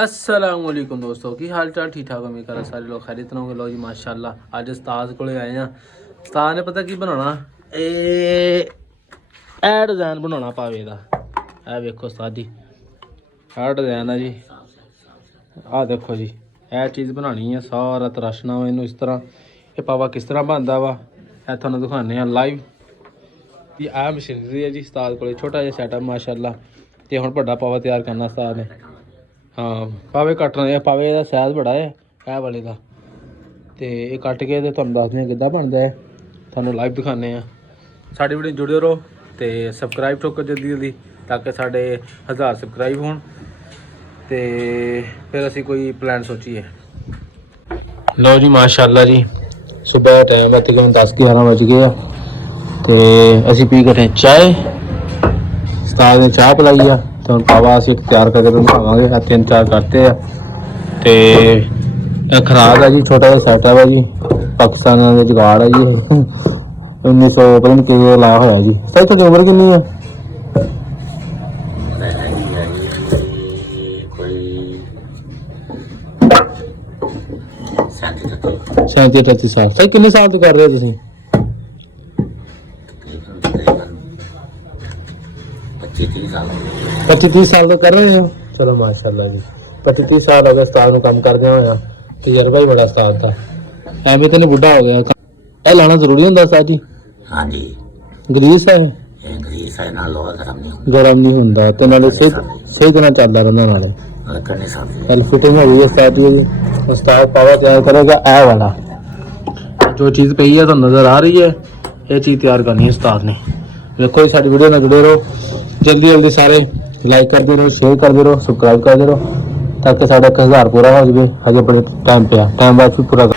अस्सलाम वालेकुम दोस्तों की हाल चाल ठीक ठाक उम्मीद करा सारे लोग खैरियत होंगे। लो जी माशाल्लाह अज उस्ताद को आए हैं। उस्ताद ने पता की बनाना ए डिज़ाइन बनाना पावे का। ए वेखो उस्ताद जी ए डिज़ाइन है जी। आ देखो जी ए चीज़ बनानी है सारा तराशना वा इनू इस तरह। ये पावा किस तरह बनता वा ए तुहानू दिखाने लाइव। आ मशीनरी है जी उस्ताद को छोटा जिहा सैटअप माशाल्लाह। ते हुण बड़ा पावा तैयार करना उस्ताद ने। हाँ पावे कट्टना पावे का साइज बड़ा है ए वाले का। तो ये कट के तो तुहानू दसदे किद्दां बनदा है तुहानू लाइव दिखाने। साडी वीडियो जुड़े रहो तो सबसक्राइब ठोको जल्दी जल्दी ताकि साढ़े 1000 सबसक्राइब होण ते फिर असी कोई प्लान सोचीए। लो जी माशाल्लाह जी सुबह टाइम है तकरीबन 10-11 बज गए तो असी पी कटे चाय। उस्ताद ने चाह पिलाई है तो हम पावा असी तैयार करके बनावांगे। 3-4 करते हैं तो खराब है जी। छोटा जिहा सैटअप है जी। पाकिस्तान का जुगाड़ है जी। 1900 पता नहीं कि ला होया जी। सही तो उम्र कितनी है? 37-38 साल। सही कितने साल तो कर रहे हो तुसीं? 25-30 साल तो कर रहे हो। चलो माशाल्लाह जी 25-30 साल हो गए उस्ताद को काम करदे होया। तजर्बा ही बड़ा उस्ताद का। एवं तो नहीं बुढ़ा हो गया। ये लाना जरूरी होंदा उस्ताद जी? हाँ जी ग्रीस है। ग्रीस है ना लोहा गरम नहीं होंदा ते नाले सही तरह चलदा रहंदा नाले फिटिंग हो गई उस्ताद जी। उस्ताद पावा तैयार करेगा ए वाला जो चीज़ पई है तो नज़र आ रही है। ये चीज़ तैयार करनी है उस्ताद ने। देखो सारी वीडियो में जुड़े रहो जल्दी जल्दी सारे लाइक करते रहो शेयर करते रहो सबसक्राइब करते रहो ताकि साढ़ा 1000 पूरा हो जाए। हजे बड़े टाइम पे टाइम बाद फिर पूरा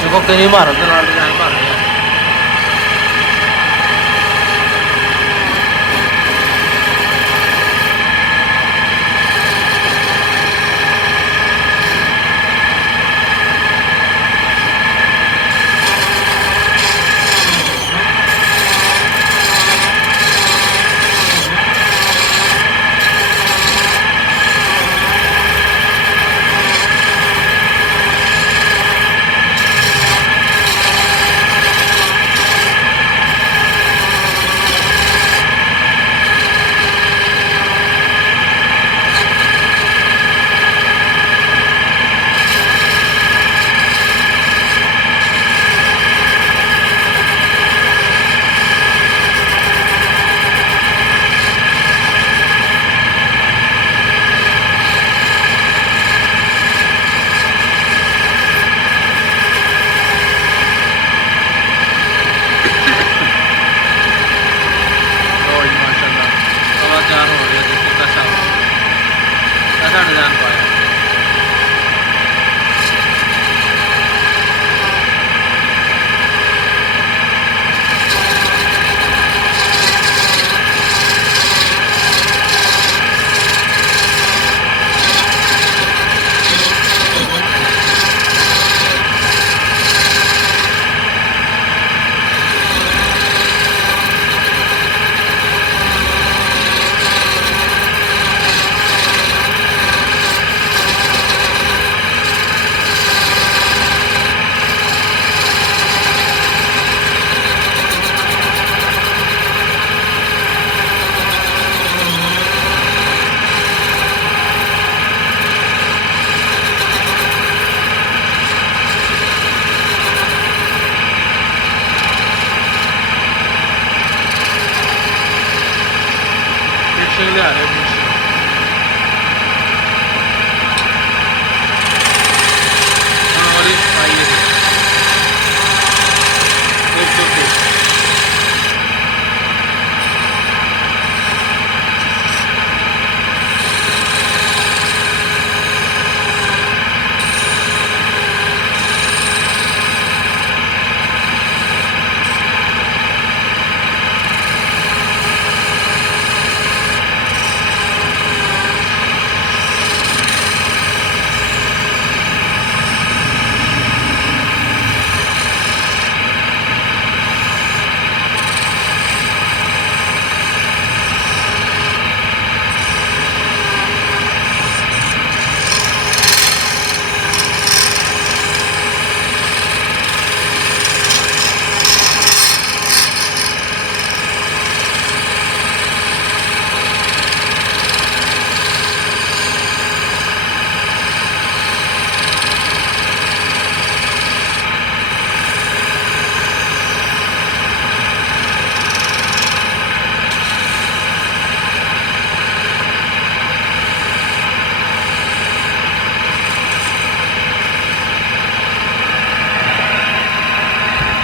देखो कई भारत के नाल डिजाइन बन रहे हैं।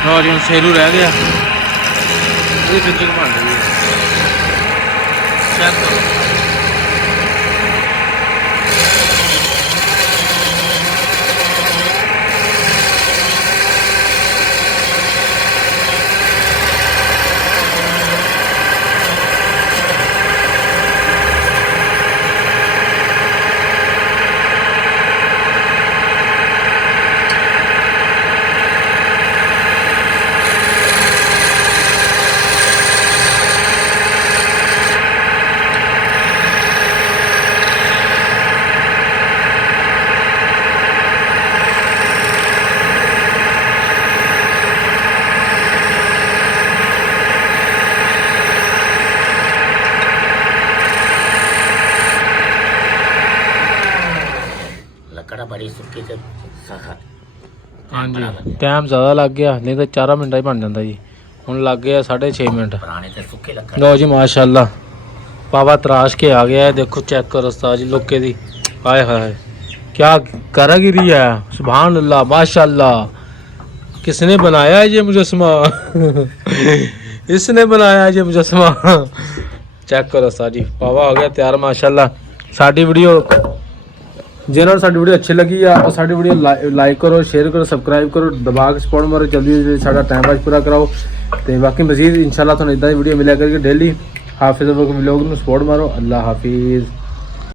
ਲਓ ਜੀ ਹੁਣ ਸੇਰੂ ਰਹਿ ਗਿਆ ਉਹਦੀ ਫਿਟਿੰਗ ਬਣ ਰਹੀ ਹੈ ਚੈੱਕ ਕਰੋ ਲੱਕੜਾ ਬੜੀ ਸੁੱਕੀ ਤੇ ਸਖਤ ਹਾਂਜੀ ਟਾਈਮ ਜ਼ਿਆਦਾ ਲੱਗ ਗਿਆ ਨਹੀਂ ਤਾਂ 4 ਮਿੰਟਾਂ 'ਚ ਬਣ ਜਾਂਦਾ ਜੀ ਹੁਣ ਲੱਗ ਗਿਆ 6.5 ਮਿੰਟ ਪੁਰਾਣੇ ਤੇ ਸੁੱਕੇ ਲੱਕੜ ਲਓ ਜੀ ਮਾਸ਼ਾਅੱਲਾ ਪਾਵਾ ਤਰਾਸ਼ ਕੇ ਆ ਗਿਆ ਹੈ ਦੇਖੋ ਚੈੱਕ ਕਰੋ ਉਸਤਾਦ जी लोके दी हाय हाय क्या कारागिरी है सुभान अल्लाह माशाअल्लाह किसने बनाया है ये मुजस्समा इसने बनाया है ये मुजस्समा चेक करो उस्ताद जी पावा हो गया तैयार माशाअल्लाह साडी वीडियो जिन्होंने साडी वीडियो अच्छी लगी है और साडी वीडियो लाइक करो शेयर करो सबसक्राइब करो दबा के सपोर्ट मारो जल्दी साडा टाइम पास पूरा कराओ तो बाकी मजीद इंशाल्लाह तुहानू इदां दी वीडियो मिलिया करके डेली हाफिज़ व्लॉग नूं सपोर्ट मारो अल्लाह हाफिज़।